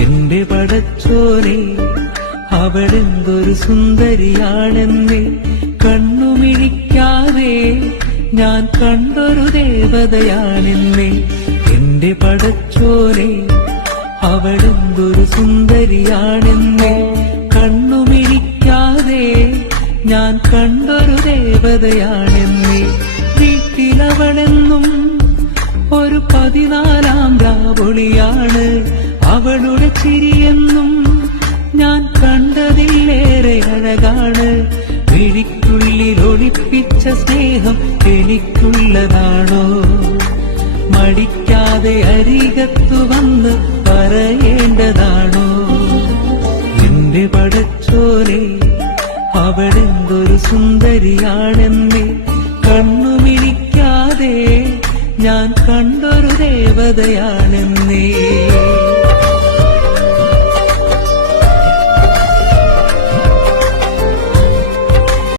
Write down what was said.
എന്റെ പടച്ചോനെ അവളെന്തൊരു സുന്ദരിയാണെന്നെ കണ്ണുമിഴിക്കാതെ ഞാൻ കണ്ടൊരു ദേവതയാണെന്നേ. എന്റെ പടച്ചോലെ അവളെന്തൊരു സുന്ദരിയാണെന്നെ. കണ്ണുമിഴിക്കാതെ ഞാൻ കണ്ടൊരു ദേവതയാണെന്നേ. വീട്ടിലവളെന്നും ഒരു പതിനാലാം രാവൊളിയാണ്. അവളുടെ ചിരിയെന്നും ഞാൻ കണ്ടതിലേറെ അഴകാണ്. വിഴിക്കുള്ളിൽ സ്നേഹം എനിക്കുള്ളതാണോ? മടിക്കാതെ അരികത്തു വന്ന് പറയേണ്ടതാണോ? എന്റെ പടച്ചോലെ അവളെന്തൊരു സുന്ദരിയാണെന്നെ. കണ്ണുമിഴിക്കാതെ ഞാൻ കണ്ടൊരു ദേവതയാണെന്നേ.